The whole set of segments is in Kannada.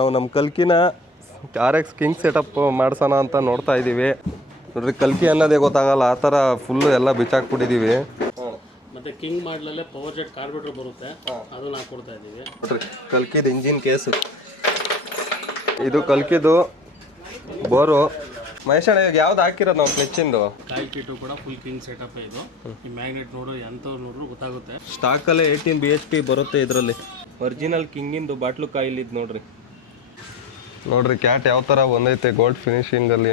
ನಾವು ನಮ್ಮ ಕಲ್ಕಿನ RX ಕಿಂಗ್ ಸೆಟಪ್ ಮಾಡ್ಸೋಣ ಅಂತ ನೋಡ್ತಾ ಇದ್ದೀವಿ. ನೋಡ್ರಿ, ಕಲ್ಕಿ ಅನ್ನೋದೇ ಗೊತ್ತಾಗಲ್ಲ, ಆ ಥರ ಫುಲ್ಲು ಎಲ್ಲ ಬಿಚ್ಚಾಕ್ಬಿಟ್ಟಿದ್ದೀವಿ. ಮತ್ತೆ ಕಿಂಗ್ ಮಾಡಲಲ್ಲೇ ಪವರ್ ಜೆಟ್ ಕಾರ್ಬೋರೇಟರ್ ಬರುತ್ತೆ, ಅದನ್ನ ಹಾಕೊಡ್ತಾ ಇದ್ದೀವಿ. ನೋಡ್ರಿ, ಕಲ್ಕಿದು ಇಂಜಿನ್ ಕೇಸು ಇದು. ಕಲ್ಕಿದು ಬೋರು. ಮಹೇಶಣ್ಣ, ಈಗ ಯಾವ್ದು ಹಾಕಿರೋದು ನಾವು ಕ್ಲಚ್ಚಿಂದು? ಕಾಯಿಲ್ ಕಿಟ್ಟು ಕೂಡ ಫುಲ್ ಕಿಂಗ್ ಸೆಟಪ್ ಇದು. ಈ ಮ್ಯಾಗ್ನೆಟ್ ನೋಡು, ಎಂಥವ್ರು ನೋಡ್ರು ಗೊತ್ತಾಗುತ್ತೆ. ಸ್ಟಾಕಲ್ಲೇ 18 BHP ಬರುತ್ತೆ ಇದರಲ್ಲಿ. ಒರಿಜಿನಲ್ ಕಿಂಗಿಂದು ಬಾಟ್ಲು ಕಾಯಿಲ್ ಇದು ನೋಡ್ರಿ. ನೋಡ್ರಿ ಕ್ಯಾಟ್ ಯಾವ ಥರ ಬಂದೈತೆ ಗೋಲ್ಡ್ ಫಿನಿಶಿಂಗಲ್ಲಿ.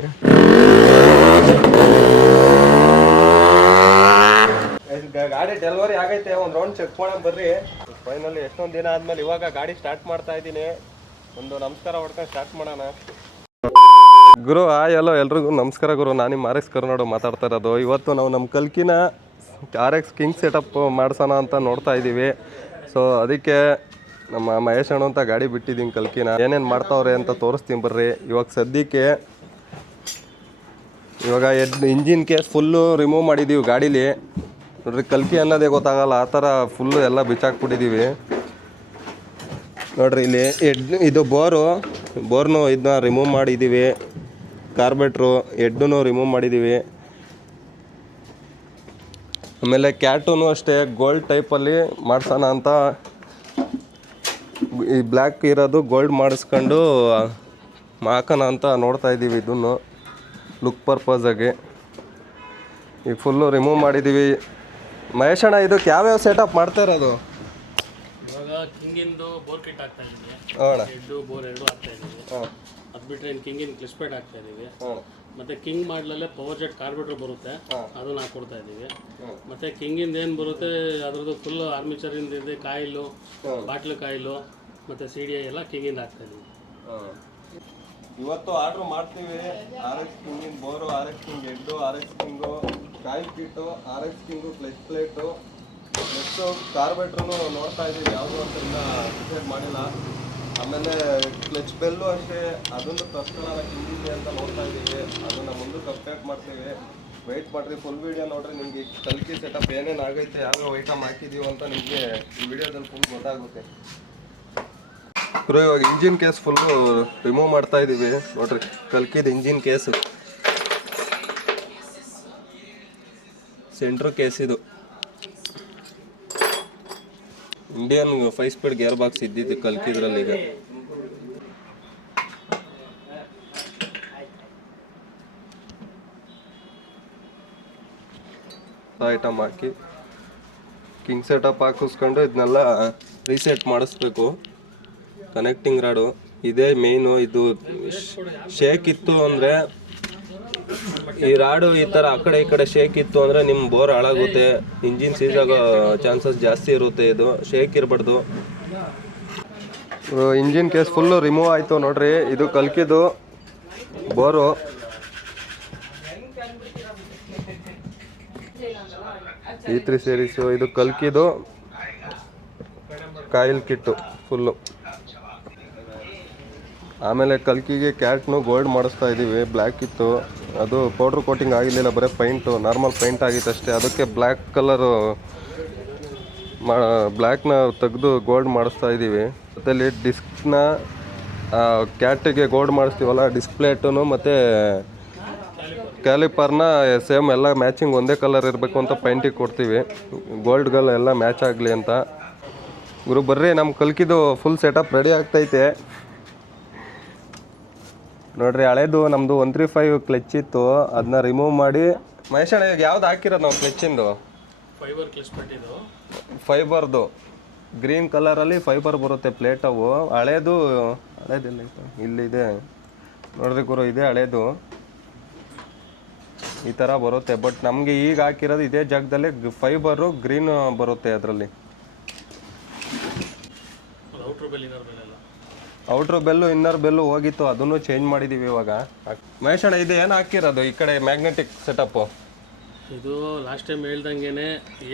ಗಾಡಿ ಡೆಲಿವರಿ ಆಗೈತೆ, ಒಂದು ರೌಂಡ್ ಚೆಕ್ ಮಾಡೋಣ ಬರ್ರಿ. ಫೈನಲಿ ಎಷ್ಟೊಂದು ದಿನ ಆದ್ಮೇಲೆ ಇವಾಗ ಗಾಡಿ ಸ್ಟಾರ್ಟ್ ಮಾಡ್ತಾ ಇದ್ದೀನಿ. ಒಂದು ನಮಸ್ಕಾರ ಹೊಡ್ಕೊಂಡು ಸ್ಟಾರ್ಟ್ ಮಾಡೋಣ. ಗುರು ಎಲ್ಲೋ ಎಲ್ರಿಗೂ ನಮಸ್ಕಾರ ಗುರು. ನಾನು ನಿಮ್ಮ RX ಕರ್ನಾಡು ಮಾತಾಡ್ತಾ ಇರೋದು. ಇವತ್ತು ನಾವು ನಮ್ಮ ಕಲ್ಕಿನ RX ಕಿಂಗ್ ಸೆಟಪ್ ಮಾಡ್ಸೋಣ ಅಂತ ನೋಡ್ತಾ ಇದ್ದೀವಿ. ಸೊ ಅದಕ್ಕೆ ನಮ್ಮ ಮಹೇಶ್ ಅಣ್ಣ ಅಂತ ಗಾಡಿ ಬಿಟ್ಟಿದ್ದೀನಿ ಕಲ್ಕಿನ. ಏನೇನು ಮಾಡ್ತಾವ್ರೆ ಅಂತ ತೋರಿಸ್ತೀನಿ ಬರ್ರಿ. ಇವಾಗ ಸದ್ಯಕ್ಕೆ ಇಂಜಿನ್ ಕೇಸ್ ಫುಲ್ಲು ರಿಮೂವ್ ಮಾಡಿದ್ದೀವಿ ಗಾಡೀಲಿ. ನೋಡ್ರಿ, ಕಲ್ಕಿ ಅನ್ನೋದೇ ಗೊತ್ತಾಗಲ್ಲ, ಆ ಥರ ಫುಲ್ಲು ಎಲ್ಲ ಬಿಚ್ಚಾಕ್ಬಿಟ್ಟಿದ್ದೀವಿ. ನೋಡ್ರಿ, ಇಲ್ಲಿ ಇದು ಬೋರ್ನು ಇದನ್ನ ರಿಮೂವ್ ಮಾಡಿದ್ದೀವಿ. ಕಾರ್ಬೇಟ್ರು ಹೆಡ್ಡೂ ರಿಮೂವ್ ಮಾಡಿದ್ದೀವಿ. ಆಮೇಲೆ ಕ್ಯಾಟೂ ಅಷ್ಟೇ ಗೋಲ್ಡ್ ಟೈಪಲ್ಲಿ ಮಾಡ್ಸೋಣ ಅಂತ, ಈ ಬ್ಲ್ಯಾಕ್ ಇರೋದು ಗೋಲ್ಡ್ ಮಾಡಿಸ್ಕೊಂಡು ಹಾಕೋಣ ಅಂತ ನೋಡ್ತಾ ಇದ್ದೀವಿ. ಇದನ್ನು ಲುಕ್ ಪರ್ಪಸಾಗಿ ಈಗ ಫುಲ್ಲು ರಿಮೂವ್ ಮಾಡಿದ್ದೀವಿ. ಮಹೇಶಣ್ಣ, ಇದಕ್ಕೆ ಯಾವ್ಯಾವ ಸೆಟಪ್ ಮಾಡ್ತಾ ಇರೋದು? ಇವಾಗ ಕಿಂಗಿಂದು ಬೋರ್ ಕಿಟ್ ಹಾಕ್ತಾ ಇದ್ದೀವಿ, ಹೆಡ್ಡು ಬೋರ್ ಎರಡು ಹಾಕ್ತಾ ಇದ್ದೀವಿ. ಅದು ಬಿಟ್ಟರೆ ಕಿಂಗಿನ ಕ್ಲಿಚ್ ಪ್ಯಾಡ್ ಹಾಕ್ತಾ ಇದ್ದೀವಿ. ಮತ್ತೆ ಕಿಂಗ್ ಮಾಡಲಲ್ಲೇ ಪವರ್ ಜೆಟ್ ಕಾರ್ಬೋರೇಟರ್ ಬರುತ್ತೆ, ಅದನ್ನ ಹಾಕೊಡ್ತಾ ಇದ್ದೀವಿ. ಮತ್ತೆ ಕಿಂಗಿಂದ ಏನು ಬರುತ್ತೆ ಅದ್ರದ್ದು ಫುಲ್ ಆರ್ಮಿಚರಿಂದ ಇದೆ, ಕಾಯಿಲು, ಬಾಟ್ಲು ಕಾಯಿಲು, ಮತ್ತೆ CDI ಎಲ್ಲ ಕಿಂಗಿಂದ ಹಾಕ್ತಾ ಇದ್ದೀವಿ. ಇವತ್ತು ಆರ್ಡ್ರ್ ಮಾಡ್ತೀವಿ. RX ಕಿಂಗಿನ bore, RX king head, RX king coil kit, RX king clutch plate, next carburettor ನೋಡ್ತಾ ಇದ್ದೀವಿ ಯಾವುದು ಅಂತ ಇನ್ನೂ ಡಿಸೈಡ್ ಮಾಡಿಲ್ಲ. ಆಮೇಲೆ ಕ್ಲಚ್ ಬೆಲ್ಲು ಅಷ್ಟೇ, ಅದನ್ನು ತರ್ಸ್ಕೊಳ್ಳೋಣ ಕಿಂಗಿಗೆ ಅಂತ ನೋಡ್ತಾ ಇದ್ದೀವಿ. ಅದನ್ನು ಮುಂದಕ್ಕೆ ಅಪ್ಡೇಟ್ ಮಾಡ್ತೀವಿ. ವೆಯ್ಟ್ ಮಾಡಿರಿ, ಫುಲ್ ವೀಡಿಯೋ ನೋಡಿರಿ. ನಿಮಗೆ ಕಲ್ಕಿ ಸೆಟಪ್ ಏನೇನು ಆಗೈತೆ, ಯಾವ್ಯಾವ ಐಟಮ್ ಹಾಕಿದ್ದೀವಿ ಅಂತ ನಿಮಗೆ ಈ ವಿಡಿಯೋದಲ್ಲಿ ಫುಲ್ ಗೊತ್ತಾಗುತ್ತೆ. ಇವಾಗ ಇಂಜಿನ್ ಕೇಸ್ ಫುಲ್ಲು ರಿಮೂವ್ ಮಾಡ್ತಾ ಇದ್ದೀವಿ. ನೋಡ್ರಿ, ಕಲ್ಕಿದ ಇಂಜಿನ್ ಕೇಸು, ಸೆಂಟ್ರ್ ಕೇಸ್ ಇದು. ಇಂಡಿಯನ್ 5 ಸ್ಪೀಡ್ ಗೇರ್ ಬಾಕ್ಸ್ ಇದ್ದಿದ್ದು ಕಲ್ಕಿದ್ರಲ್ಲಿ. ಈಗ ಐಟಮ್ ಹಾಕಿ ಕಿಂಗ್ ಸೆಟಪ್ ಹಾಕಿಸ್ಕೊಂಡು ಇದನ್ನೆಲ್ಲ ರೀಸೆಟ್ ಮಾಡಿಸ್ಬೇಕು. ಕನೆಕ್ಟಿಂಗ್ ರಾಡು ಇದೇ ಮೇಯ್ನು. ಇದು ಶೇಕ್ ಇತ್ತು ಅಂದರೆ, ಈ ರಾಡು ಈ ಥರ ಆ ಕಡೆ ಈ ಕಡೆ ಶೇಕ್ ಇತ್ತು ಅಂದರೆ ನಿಮ್ಮ ಬೋರ್ ಹಾಳಾಗುತ್ತೆ, ಇಂಜಿನ್ ಸೀಸ್ ಆಗೋ ಚಾನ್ಸಸ್ ಜಾಸ್ತಿ ಇರುತ್ತೆ. ಇದು ಶೇಕ್ ಇರಬಾರ್ದು. ಇಂಜಿನ್ ಕೇಸ್ ಫುಲ್ಲು ರಿಮೂವ್ ಆಯಿತು. ನೋಡ್ರಿ, ಇದು ಕಲ್ಕಿದು ಬೋರು. E3 series. ಇದು ಕಲ್ಕಿದು ಕಾಯಿಲ್ ಕಿಟ್ಟು ಫುಲ್ಲು. ಆಮೇಲೆ ಕಲ್ಕಿಗೆ ಕ್ಯಾಟ್ನು ಗೋಲ್ಡ್ ಮಾಡಿಸ್ತಾ ಇದ್ದೀವಿ. ಬ್ಲ್ಯಾಕ್ ಇತ್ತು, ಅದು ಪೌಡ್ರ್ ಕೋಟಿಂಗ್ ಆಗಿರಲಿಲ್ಲ, ಬರೀ ಪೈಂಟು, ನಾರ್ಮಲ್ ಪೈಂಟ್ ಆಗಿತ್ತು ಅಷ್ಟೇ. ಅದಕ್ಕೆ ಬ್ಲ್ಯಾಕ್ ಕಲರು ಬ್ಲ್ಯಾಕ್ನ ತೆಗೆದು ಗೋಲ್ಡ್ ಮಾಡಿಸ್ತಾ ಇದ್ದೀವಿ. ಜೊತೆಲಿ ಡಿಸ್ಕ್ನ ಕ್ಯಾಟಿಗೆ ಗೋಲ್ಡ್ ಮಾಡಿಸ್ತೀವಲ್ಲ, ಡಿಸ್ಪ್ಲೇಟು ಮತ್ತು ಕ್ಯಾಲಿಪರ್ನ ಸೇಮ್ ಎಲ್ಲ ಮ್ಯಾಚಿಂಗ್ ಒಂದೇ ಕಲರ್ ಇರಬೇಕು ಅಂತ ಪೈಂಟಿಗೆ ಕೊಡ್ತೀವಿ, ಗೋಲ್ಡ್ಗಳೆಲ್ಲ ಮ್ಯಾಚ್ ಆಗಲಿ ಅಂತ. ಗುರು ಬರ್ರಿ, ನಮ್ಮ ಕಲ್ಕಿದು ಫುಲ್ ಸೆಟಪ್ ರೆಡಿ ಆಗ್ತೈತೆ. ನೋಡ್ರಿ, ಹಳೇದು ನಮ್ಮದು 135 ಕ್ಲಚ್ ಇತ್ತು, ಅದನ್ನ ರಿಮೂವ್ ಮಾಡಿ. ಮಹೇಶಣ್ಣ, ಈಗ ಯಾವ್ದು ಹಾಕಿರೋದು ನಾವು ಕ್ಲಚ್ಚಿಂದು? ಫೈಬರ್ ಕ್ಲಚ್ ಪ್ಲೇಟ್ ಇದು. ಫೈಬರ್ದು ಗ್ರೀನ್ ಕಲರಲ್ಲಿ ಫೈಬರ್ ಬರುತ್ತೆ ಪ್ಲೇಟ್. ಅವು ಹಳೇದಿಲ್ಲ, ಇಲ್ಲಿದೆ ನೋಡ್ರಿ ಗುರು, ಇದೆ ಹಳೇದು. ಈ ಥರ ಬರುತ್ತೆ. ಬಟ್ ನಮಗೆ ಈಗ ಹಾಕಿರೋದು ಇದೇ ಜಾಗದಲ್ಲಿ ಫೈಬರು ಗ್ರೀನ್ ಬರುತ್ತೆ ಅದರಲ್ಲಿ. ಔಟ್ರ್ ಬೆಲ್ಲು ಇನ್ನರ್ ಬೆಲ್ಲು ಹೋಗಿತ್ತು, ಅದನ್ನು ಚೇಂಜ್ ಮಾಡಿದ್ದೀವಿ ಇವಾಗ. ಮಹೇಶಣ್ಣ, ಇದು ಏನು ಹಾಕಿರೋದು ಈ ಕಡೆ ಮ್ಯಾಗ್ನೆಟಿಕ್ ಸೆಟಪ್ಪು? ಇದು ಲಾಸ್ಟ್ ಟೈಮ್ ಹೇಳ್ದಂಗೆನೆ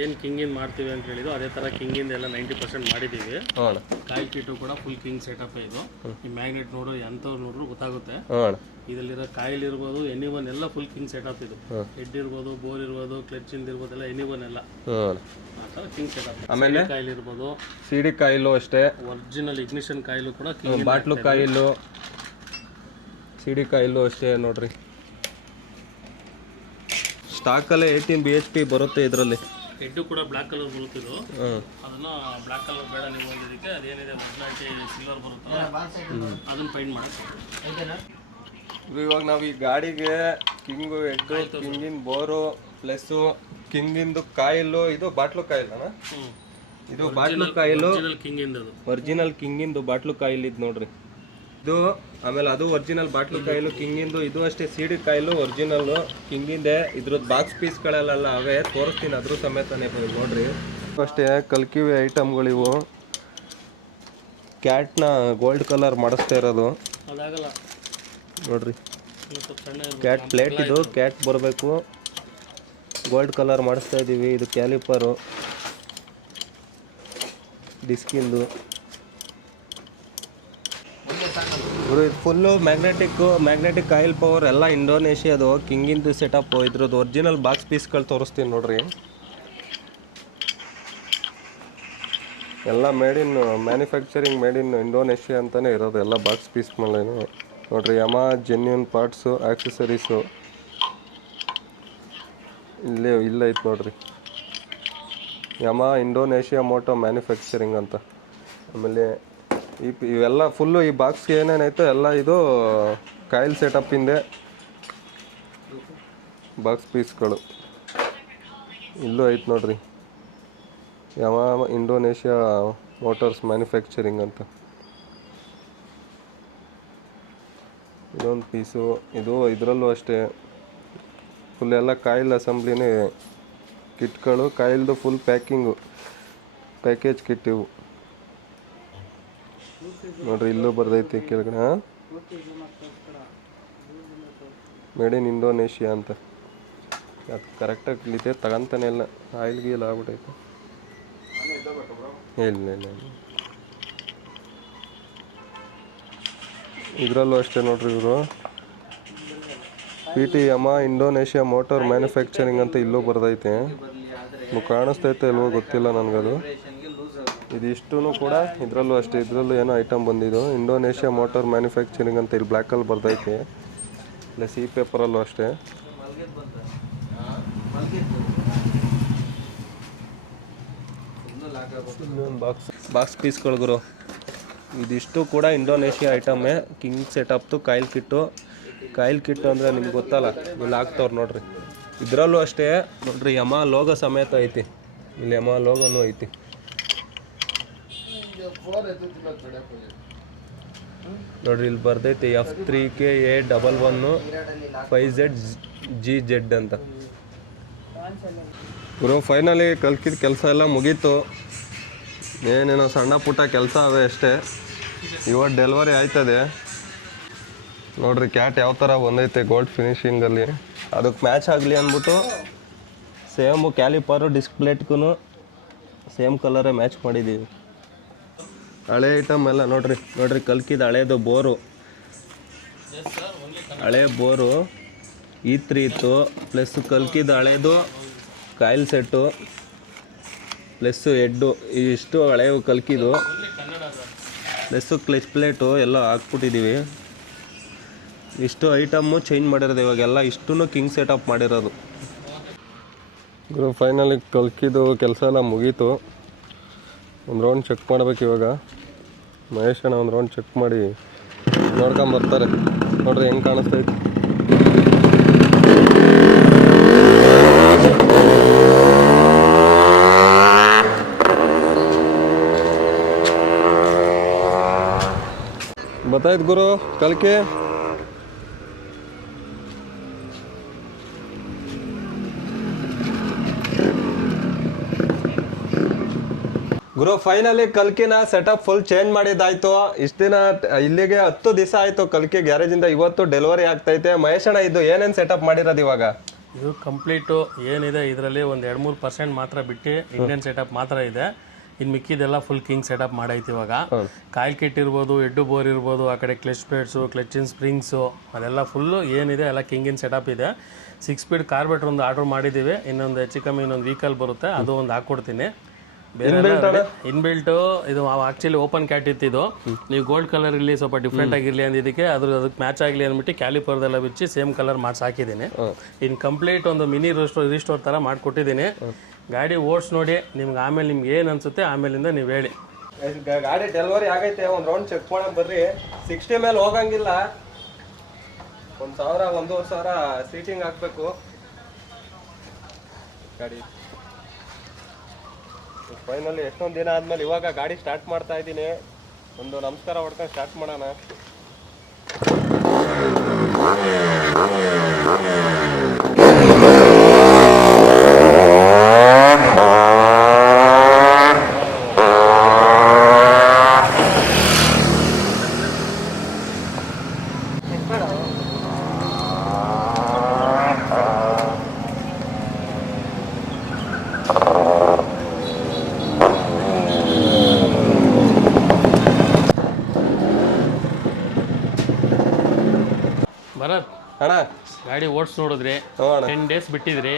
ಏನು ಕಿಂಗಿನ್ ಮಾಡ್ತೀವಿ ಅಂತ ಹೇಳಿದ್ರು ಅದೇ ಥರ ಕಿಂಗಿಂದ ಎಲ್ಲ 90% ಮಾಡಿದ್ದೀವಿ. ಕಾಯಿಲ್ ಕಿಟ್ಟು ಕೂಡ ಫುಲ್ ಕಿಂಗ್ ಸೆಟಪ್ ಇದು. ಈ ಮ್ಯಾಗ್ನೆಟ್ ನೋಡ್ರು ಎಂಥವ್ರು ನೋಡ್ರು ಗೊತ್ತಾಗುತ್ತೆ. ಇದರಲ್ಲಿರೋ ಕಾಯಿಲ್ ಇರ್ಬೋದು ಎನಿವನ್ ಎಲ್ಲ ಫುಲ್ ಕಿಂಗ್ ಸೆಟಪ್ ಇದು. ಹೆಡ್ ಇರ್ಬೋದು, ಬೋರ್ ಇರ್ಬೋದು, ಕ್ಲಚ್ ಇಂದ ಇರ್ಬೋದು ಎಲ್ಲ ಎನಿವನ್ ಎಲ್ಲ ಆ ಥರ ಕಿಂಗ್ ಸೆಟಪ್. ಆಮೇಲೆ ಕಾಯಿಲ್ ಇರ್ಬೋದು, ಸಿಡಿ ಕಾಯಿಲು ಅಷ್ಟೇ, ಒರಿಜಿನಲ್ ಇಗ್ನಿಷನ್ ಕಾಯಿಲು ಕೂಡ ಬಾಟ್ಲು ಕಾಯಿಲು, ಸಿಡಿ ಕಾಯಿಲು ಅಷ್ಟೇ ನೋಡ್ರಿ. ಸ್ಟಾಕಲ್ಲೇ 18 BHP ಬರುತ್ತೆ ಇದರಲ್ಲಿ. ಹೆಡ್ಡು ಕೂಡ ಬ್ಲ್ಯಾಕ್ ಕಲರ್ ಬರುತ್ತಿದ್ದು, ಅದನ್ನ ಬ್ಲ್ಯಾಕ್ ಕಲರ್ ಬೇಡ ನೀವು ಅಂದಿದ್ದಕ್ಕೆ ಅದೇನಿದೆ ಒರಿಜಿನಾಲಿಟಿ ಸಿಲ್ವರ್ ಬರುತ್ತೆ ಅದನ್ನ ಪೈಂಟ್ ಮಾಡಿ. ಇವಾಗ ನಾವು ಈ ಗಾಡಿಗೆ ಕಿಂಗು ಹೆಡ್ಡು, ಕಿಂಗಿನ ಬೋರು ಪ್ಲಸ್ಸು ಕಿಂಗಿಂದು ಕಾಯಿಲು, ಇದು ಬಾಟ್ಲು ಕಾಯಿಲ್ ಅಣ್ಣ, ಇದು ಬಾಟ್ಲು ಕಾಯಿಲು ಒರಿಜಿನಲ್ ಕಿಂಗಿಂದು ಬಾಟ್ಲು ಕಾಯಿಲ್ ಇದು ನೋಡ್ರಿ ಇದು. ಆಮೇಲೆ ಅದು ಒರಿಜಿನಲ್ ಬಾಟ್ಲು ಕಾಯಿಲು ಕಿಂಗಿಂದು, ಇದು ಅಷ್ಟೇ ಸಿಡಿ ಕಾಯಿಲು ಒರಿಜಿನಲ್ ಕಿಂಗಿಂದೆ. ಇದ್ರದ್ದು ಬಾಕ್ಸ್ ಪೀಸ್ಗಳೆಲ್ಲ ಅವೇ ತೋರಿಸ್ತೀನಿ ಅದ್ರ ಸಮೇತನೇ ನೋಡ್ರಿ. ಅಷ್ಟೇ ಕಲ್ಕಿವಿ ಐಟಮ್ಗಳಿವು. ಕ್ಯಾಟ್ನ ಗೋಲ್ಡ್ ಕಲರ್ ಮಾಡಿಸ್ತಾ ಇರೋದು ನೋಡ್ರಿ. ಕ್ಯಾಟ್ ಪ್ಲೇಟ್ ಇದು, ಕ್ಯಾಟ್ ಬರಬೇಕು, ಗೋಲ್ಡ್ ಕಲರ್ ಮಾಡಿಸ್ತಾ ಇದ್ದೀವಿ. ಇದು ಕ್ಯಾಲಿಪರು ಡಿಸ್ಕಿಂದು. ಇದು ಫುಲ್ಲು ಮ್ಯಾಗ್ನೆಟಿಕ್ ಕಾಯಿಲ್ ಪವರ್ ಎಲ್ಲ ಇಂಡೋನೇಷಿಯಾದು ಕಿಂಗಿಂದು ಸೆಟಪ್. ಇದ್ರದ್ದು ಒರಿಜಿನಲ್ ಬಾಕ್ಸ್ ಪೀಸ್ಗಳು ತೋರಿಸ್ತೀನಿ ನೋಡ್ರಿ. ಎಲ್ಲ ಮ್ಯಾನುಫ್ಯಾಕ್ಚರಿಂಗ್ ಮೇಡ್ ಇನ್ ಇಂಡೋನೇಷಿಯಾ ಅಂತಲೇ ಇರೋದು ಎಲ್ಲ ಬಾಕ್ಸ್ ಪೀಸ್ ಮೇಲೇನು ನೋಡ್ರಿ. ಯಮಾ ಜೆನ್ಯೂನ್ ಪಾರ್ಟ್ಸು, ಆಕ್ಸೆಸರೀಸು ಇಲ್ಲೇ ಐತೆ ನೋಡ್ರಿ. ಯಮಾ ಇಂಡೋನೇಷಿಯಾ ಮೋಟೋ ಮ್ಯಾನುಫ್ಯಾಕ್ಚರಿಂಗ್ ಅಂತ. ಆಮೇಲೆ ಇವೆಲ್ಲ ಫುಲ್ಲು ಈ ಬಾಕ್ಸ್ಗೆ ಏನೇನಾಯ್ತು ಎಲ್ಲ ಇದು ಕಾಯಿಲ್ ಸೆಟಪ್ಪಿಂದೆ ಬಾಕ್ಸ್ ಪೀಸ್ಗಳು. ಇಲ್ಲೂ ಐತೆ ನೋಡ್ರಿ, ಯಮಾ ಇಂಡೋನೇಷಿಯಾ ಮೋಟರ್ಸ್ ಮ್ಯಾನುಫ್ಯಾಕ್ಚರಿಂಗ್ ಅಂತ. ಇದೊಂದು ಪೀಸು. ಇದರಲ್ಲೂ ಅಷ್ಟೇ ಫುಲ್ ಎಲ್ಲ ಕಾಯಿಲ್ ಅಸೆಂಬ್ಲಿನೇ ಕಿಟ್ಗಳು. ಕಾಯಿಲ್ದು ಫುಲ್ ಪ್ಯಾಕೇಜ್ ಕಿಟ್ ಇವು ನೋಡ್ರಿ. ಇಲ್ಲೂ ಬರ್ದೈತಿ ಕೆಳಗಡೆ ಮೇಡ್ ಇನ್ ಇಂಡೋನೇಷಿಯಾ ಅಂತ. ಅದು ಕರೆಕ್ಟಾಗಿ ಇಲ್ಲಿದೆ, ತಗೊಂತಾನೆ ಇಲ್ಲ, ಆಯಿಲ್ ಗೀಲ್ ಆಗ್ಬಿಟ್ಟೈತೆ. ಇಲ್ಲ ಇದರಲ್ಲೂ ಅಷ್ಟೇ ನೋಡ್ರಿ. ಇವರು PT ಯಮಾ ಇಂಡೋನೇಷಿಯಾ ಮೋಟಾರ್ ಮ್ಯಾನುಫ್ಯಾಕ್ಚರಿಂಗ್ ಅಂತ ಇಲ್ಲೂ ಬರ್ದೈತೆ. ಕಾಣಿಸ್ತೈತೆ ಇಲ್ವೋ ಗೊತ್ತಿಲ್ಲ ನನಗದು. ಇದಿಷ್ಟೂ ಕೂಡ ಇದರಲ್ಲೂ ಅಷ್ಟೇ, ಇದರಲ್ಲೂ ಏನೋ ಐಟಮ್ ಬಂದಿದ್ದು ಇಂಡೋನೇಷಿಯಾ ಮೋಟಾರ್ ಮ್ಯಾನುಫ್ಯಾಕ್ಚರಿಂಗ್ ಅಂತ ಇಲ್ಲಿ ಬ್ಲ್ಯಾಕಲ್ಲಿ ಬರ್ತೈತೆ. ಪ್ಲಸ್ ಈ ಪೇಪರಲ್ಲೂ ಅಷ್ಟೇ. ಬಾಕ್ಸ್ ಪೀಸ್ಗಳು ಗುರು. ಇದಿಷ್ಟು ಕೂಡ ಇಂಡೋನೇಷಿಯಾ ಐಟಮೇ. ಕಿಂಗ್ ಸೆಟಪ್ತು ಕಾಯಿಲ್ ಕಿಟ್ಟು ಅಂದರೆ ನಿಮ್ಗೆ ಗೊತ್ತಲ್ಲ, ಇಲ್ಲಿ ಹಾಕ್ತವ್ರು ನೋಡ್ರಿ. ಇದರಲ್ಲೂ ಅಷ್ಟೇ ನೋಡ್ರಿ, ಯಮಾ ಲೋಗೋ ಸಮೇತ ಐತಿ. ಇಲ್ಲಿ ಯಮಾ ಲೋಗೋನು ಐತಿ ನೋಡ್ರಿ. ಇಲ್ಲಿ ಬರ್ದೈತಿ F3KA115ZGZ ಅಂತ. ಗುರು ಫೈನಲಿ ಕಲ್ಕಿದ ಕೆಲಸ ಎಲ್ಲ ಮುಗೀತು. ಏನೇನೋ ಸಣ್ಣ ಪುಟ್ಟ ಕೆಲಸ ಅವೇ ಅಷ್ಟೇ. ಇವತ್ತು ಡೆಲಿವರಿ ಆಯ್ತದೆ ನೋಡ್ರಿ. ಕ್ಯಾಟ್ ಯಾವ ಥರ ಬಂದೈತೆ ಗೋಲ್ಡ್ ಫಿನಿಶಿಂಗಲ್ಲಿ. ಅದಕ್ಕೆ ಮ್ಯಾಚ್ ಆಗಲಿ ಅಂದ್ಬಿಟ್ಟು ಸೇಮು ಕ್ಯಾಲಿಪರು ಡಿಸ್ಪ್ಲೇಟ್ಗೂ ಸೇಮ್ ಕಲರೇ ಮ್ಯಾಚ್ ಮಾಡಿದ್ದೀವಿ. ಹಳೆ ಐಟಮ್ ಎಲ್ಲ ನೋಡ್ರಿ ಕಲ್ಕಿದ ಹಳೇದು ಬೋರು, ಹಳೆ ಬೋರು E3 ಇತ್ತು. ಪ್ಲಸ್ ಕಲ್ಕಿದ ಹಳೇದು ಕಾಯಿಲ್ ಸೆಟ್ಟು ಪ್ಲಸ್ಸು ಹೆಡ್ಡು, ಇಷ್ಟು ಹಳೆವು ಕಲ್ಕಿದು. ಪ್ಲಸ್ಸು ಕ್ಲಚ್ ಪ್ಲೇಟು ಎಲ್ಲ ಹಾಕ್ಬಿಟ್ಟಿದ್ದೀವಿ. ಇಷ್ಟು ಐಟಮ್ಮು ಚೇಂಜ್ ಮಾಡಿರೋದು ಇವಾಗೆಲ್ಲ. ಇಷ್ಟೂ ಕಿಂಗ್ ಸೆಟಪ್ ಮಾಡಿರೋದು. ಫೈನಲಿ ಕಲ್ಕಿದು ಕೆಲಸ ಎಲ್ಲ ಮುಗೀತು. ಒಂದು ರೌಂಡ್ ಚೆಕ್ ಮಾಡ್ಬೇಕು ಇವಾಗ. ಮಹೇಶಣ್ಣ ಒಂದು ರೌಂಡ್ ಚೆಕ್ ಮಾಡಿ ನೋಡ್ಕೊಂಬರ್ತಾರೆ. ನೋಡ್ರಿ ಹೆಂಗೆ ಕಾಣಿಸ್ತೈತೆ. ಬತ್ತಾಯ್ತು ಗುರು ಕಲ್ಕಿ. ಗುರು ಫೈನಲಿ ಕಲ್ಕಿನ ಸೆಟಪ್ ಫುಲ್ ಚೇಂಜ್ ಮಾಡಿದ್ದಾಯ್ತು. ಇಷ್ಟು ದಿನ ಇಲ್ಲಿಗೆ 10 ದಿವಸ ಆಯ್ತು ಕಲ್ಕಿ ಗ್ಯಾರೇಜಿಂದ. ಇವತ್ತು ಡೆಲಿವರಿ ಆಗ್ತೈತೆ. ಮಹೇಶಣ್ಣ ಇದು ಏನೇನು ಸೆಟಪ್ ಮಾಡಿರೋದು ಇವಾಗ? ಇದು ಕಂಪ್ಲೀಟು ಏನಿದೆ ಇದರಲ್ಲಿ ಒಂದು 2-3% ಮಾತ್ರ ಬಿಟ್ಟು ಇಂಡಿಯನ್ ಸೆಟಪ್ ಮಾತ್ರ ಇದೆ. ಇನ್ನು ಮಿಕ್ಕಿದೆಲ್ಲ ಫುಲ್ ಕಿಂಗ್ ಸೆಟಪ್ ಮಾಡೈತಿ ಇವಾಗ. ಕಾಯಿಲ್ ಕಿಟ್ ಇರ್ಬೋದು, ಹೆಡ್ಡು ಬೋರ್ ಇರ್ಬೋದು, ಆ ಕಡೆ ಕ್ಲಚ್ ಪ್ಲೇಟ್ಸು, ಕ್ಲಚಿನ್ ಸ್ಪ್ರಿಂಗ್ಸು ಅದೆಲ್ಲ ಫುಲ್ಲು ಏನಿದೆ ಎಲ್ಲ ಕಿಂಗಿನ ಸೆಟಪ್ ಇದೆ. 6 ಸ್ಪೀಡ್ ಕಾರ್ಬೇಟ್ರ್ ಒಂದು ಆರ್ಡ್ರ್ ಮಾಡಿದ್ದೀವಿ. ಇನ್ನೊಂದು ಹೆಚ್ಚು ಕಮ್ಮಿ ಇನ್ನೊಂದು ವೀಕಲ್ ಬರುತ್ತೆ, ಅದು ಒಂದು ಹಾಕ್ಕೊಡ್ತೀನಿ. ಬೇರೆ ಇನ್ಬಿಲ್ಟು ಇದು ಆಕ್ಚುಲಿ ಓಪನ್ ಕ್ಯಾಟ್ ಇತ್ತಿದ್ದು. ನೀವು ಗೋಲ್ಡ್ ಕಲರ್ ಇರಲಿ, ಸ್ವಲ್ಪ ಡಿಫ್ರೆಂಟ್ ಆಗಿರಲಿ ಅಂದಿದ್ದಕ್ಕೆ ಅದಕ್ಕೆ ಮ್ಯಾಚ್ ಆಗಲಿ ಅಂದ್ಬಿಟ್ಟು ಕ್ಯಾಲಿಪರ್ದೆಲ್ಲ ಬಿಚ್ಚಿ ಸೇಮ್ ಕಲರ್ ಮಾಡಿಸಿ ಹಾಕಿದ್ದೀನಿ. ಇನ್ನು ಕಂಪ್ಲೀಟ್ ಒಂದು ಮಿನಿ ರಿಸ್ಟೋರ್ ಥರ ಮಾಡಿಕೊಟ್ಟಿದ್ದೀನಿ. ಗಾಡಿ ಓಡಿಸ್ ನೋಡಿ, ನಿಮ್ಗೆ ಆಮೇಲೆ ನಿಮ್ಗೆ ಏನು ಅನಿಸುತ್ತೆ ಆಮೇಲಿಂದ ನೀವು ಹೇಳಿ. ಗಾಡಿ ಡೆಲಿವರಿ ಆಗೈತೆ, ಒಂದು ರೌಂಡ್ ಚೆಕ್ ಮಾಡೋಣ ಬರ್ರಿ. 60 ಮೇಲೆ ಹೋಗಂಗಿಲ್ಲ, 1,000-1,500 ಸೀಟಿಂಗ್ ಹಾಕ್ಬೇಕು ಗಾಡಿ. ಫೈನಲಿ ಎಷ್ಟೊಂದು ದಿನ ಆದ್ಮೇಲೆ ಇವಾಗ ಗಾಡಿ ಸ್ಟಾರ್ಟ್ ಮಾಡ್ತಾ ಇದ್ದೀನಿ. ಒಂದು ನಮಸ್ಕಾರ ಹೊಡ್ಕೊಂಡು ಸ್ಟಾರ್ಟ್ ಮಾಡೋಣ. ಭರತ್ ಅಣ್ಣ ಗಾಡಿ ಓಡಿಸ್ ನೋಡಿದ್ರಿ, 10 ಡೇಸ್ ಬಿಟ್ಟಿದ್ರಿ.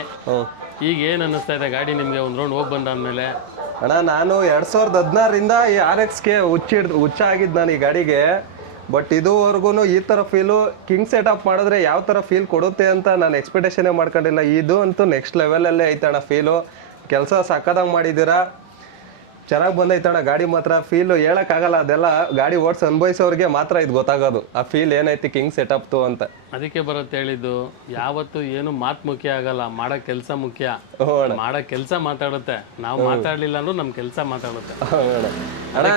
ಈಗ ಏನು ಅನ್ನಿಸ್ತಾ ಇದೆ ಗಾಡಿ ನಿಮಗೆ ಒಂದು ರೌಂಡ್ ಹೋಗಿ ಬಂದಾದ್ಮೇಲೆ? ಅಣ್ಣ ನಾನು 2016ರಿಂದ ಈ RX-ಗೆ ಹುಚ್ಚ ಆಗಿದ್ದು ನಾನು ಈ ಗಾಡಿಗೆ. ಬಟ್ ಇದುವರೆಗೂ ಈ ಥರ ಫೀಲು ಕಿಂಗ್ ಸೆಟಪ್ ಮಾಡಿದ್ರೆ ಯಾವ ಥರ ಫೀಲ್ ಕೊಡುತ್ತೆ ಅಂತ ನಾನು ಎಕ್ಸ್ಪೆಕ್ಟೇಷನೇ ಮಾಡ್ಕೊಂಡಿಲ್ಲ. ಇದು ಅಂತೂ ನೆಕ್ಸ್ಟ್ ಲೆವೆಲಲ್ಲೇ ಐತಣ್ಣ ಫೀಲು. ಕೆಲಸ ಸಕ್ಕದಾಗಿ ಮಾಡಿದ್ದೀರಾ, ಚೆನ್ನಾಗಿ ಬಂದೈತಣ್ಣ ಗಾಡಿ ಮಾತ್ರ. ಫೀಲು ಹೇಳೋಕ್ಕಾಗಲ್ಲ, ಅದೆಲ್ಲ ಗಾಡಿ ಓಡಿಸಿ ಅನುಭವಿಸೋರಿಗೆ ಮಾತ್ರ ಇದು ಗೊತ್ತಾಗೋದು ಆ ಫೀಲ್ ಏನೈತಿ ಕಿಂಗ್ ಸೆಟಪ್ತು ಅಂತ. ಅದಕ್ಕೆ ಬರುತ್ತೆ ಹೇಳಿದ್ದು, ಯಾವತ್ತು ಏನು ಮಾತು ಮುಖ್ಯ ಆಗಲ್ಲ, ಮಾಡೋ ಕೆಲಸ ಮುಖ್ಯ. ಮಾಡೋ ಕೆಲಸ ಮಾತಾಡುತ್ತೆ, ನಾವು ಮಾತಾಡಲಿಲ್ಲ ಅಂದ್ರೂ ನಮ್ಮ ಕೆಲಸ ಮಾತಾಡುತ್ತೆ. ಅಣ್ಣ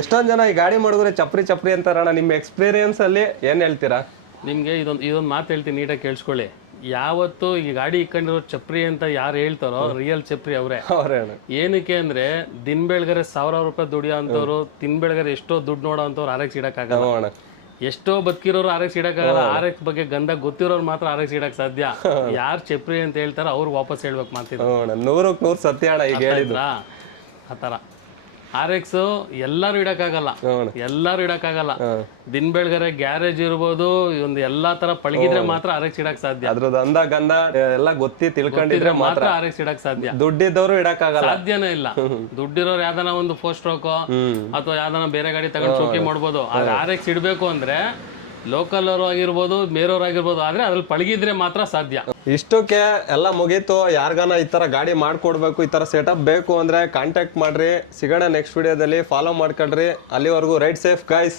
ಎಷ್ಟೊಂದು ಜನ ಈ ಗಾಡಿ ಮಾಡಿದ್ರೆ ಚಪ್ರಿ ಅಂತಾರಣ್ಣ, ನಿಮ್ಮ ಎಕ್ಸ್ಪೀರಿಯನ್ಸ್ ಅಲ್ಲಿ ಏನು ಹೇಳ್ತೀರಾ? ನಿಮಗೆ ಇದೊಂದು ಮಾತು ಹೇಳ್ತೀನಿ, ನೀಟಾಗಿ ಕೇಳಿಸ್ಕೊಳ್ಳಿ. ಯಾವತ್ತು ಈ ಗಾಡಿ ಇಕ್ಕೊಂಡಿರೋ ಚಪ್ರಿ ಅಂತ ಯಾರು ಹೇಳ್ತಾರೋ ರಿಯಲ್ ಚಪ್ರಿ ಅವರೇ. ಏನಕ್ಕೆ ಅಂದ್ರೆ ದಿನ ಬೆಳಗರೆ 1000 ರೂಪಾಯಿ ದುಡಿಯೋ ಅಂತವ್ರು, ದಿನ ಬೆಳಗರೆ ಎಷ್ಟೋ ದುಡ್ಡು ನೋಡೋ ಅಂತವ್ರು RX ಇಡಕ್ಕಾಗಲ್ಲ. ಎಷ್ಟೋ ಬದುಕಿರೋರು RX ಇಡಕ್ಕಾಗಲ್ಲ. RX ಬಗ್ಗೆ ಗಂಧ ಗೊತ್ತಿರೋರು ಮಾತ್ರ RX ಇಡಕ್ ಸಾಧ್ಯ. ಯಾರು ಚಪ್ರಿ ಅಂತ ಹೇಳ್ತಾರೋ ಅವ್ರು ವಾಪಸ್ ಹೇಳ್ಬೇಕು ಮಾತಿದ್ರು. 100% ಸತ್ಯ ಅಣ್ಣ ಈಗ ಹೇಳಿದ್ರ ಆ ಥರ. RX ಎಲ್ಲರೂ ಇಡಕ್ಕಾಗಲ್ಲ, ದಿನ ಬೆಳಗರೆ ಗ್ಯಾರೇಜ್ ಇರ್ಬೋದು, ಒಂದು ಎಲ್ಲಾ ತರ ಪಳಗಿದ್ರೆ ಮಾತ್ರ RX ಇಡಕ್ ಸಾಧ್ಯ. ಅದ್ರದ್ದು ಅಂದ ಗಂಧ ಎಲ್ಲ ಗೊತ್ತಿ ತಿಳ್ಕೊಂಡಿದ್ರೆ ಮಾತ್ರ RX ಇಡಕ್ ಸಾಧ್ಯ. ದುಡ್ಡಿದ್ದವರು ಇಡಕ್ಕಾಗಲ್ಲ, ಸಾಧ್ಯನೇ ಇಲ್ಲ. ದುಡ್ಡಿರೋರು ಯಾವ್ದಾನ ಒಂದು 4 ಸ್ಟ್ರೋಕ್ ಅಥವಾ ಯಾವ್ದಾನ ಬೇರೆ ಗಾಡಿ ತಗೊಂಡು ಚೌಕಿ ಮಾಡ್ಬೋದು. ಆದ್ರೆ RX ಇಡ್ಬೇಕು ಅಂದ್ರೆ ಲೋಕಲ್ ಅವರು ಆಗಿರ್ಬೋದು, ಬೇರೆಯವ್ರು ಆಗಿರ್ಬೋದು, ಆದ್ರೆ ಅದ್ರಲ್ಲಿ ಪಳಗಿದ್ರೆ ಮಾತ್ರ ಸಾಧ್ಯ. ಇಷ್ಟಕ್ಕೆ ಎಲ್ಲ ಮುಗೀತು. ಯಾರಿಗಾನ ಈ ತರ ಗಾಡಿ ಮಾಡ್ಕೊಡ್ಬೇಕು, ಈ ತರ ಸೆಟಪ್ ಬೇಕು ಅಂದ್ರೆ ಕಾಂಟ್ಯಾಕ್ಟ್ ಮಾಡ್ರಿ. ಸಿಗೋಣ ನೆಕ್ಸ್ಟ್ ವಿಡಿಯೋದಲ್ಲಿ. ಫಾಲೋ ಮಾಡ್ಕೊಳ್ರಿ. ಅಲ್ಲಿವರೆಗೂ ರೈಡ್ ಸೇಫ್ ಗೈಸ್.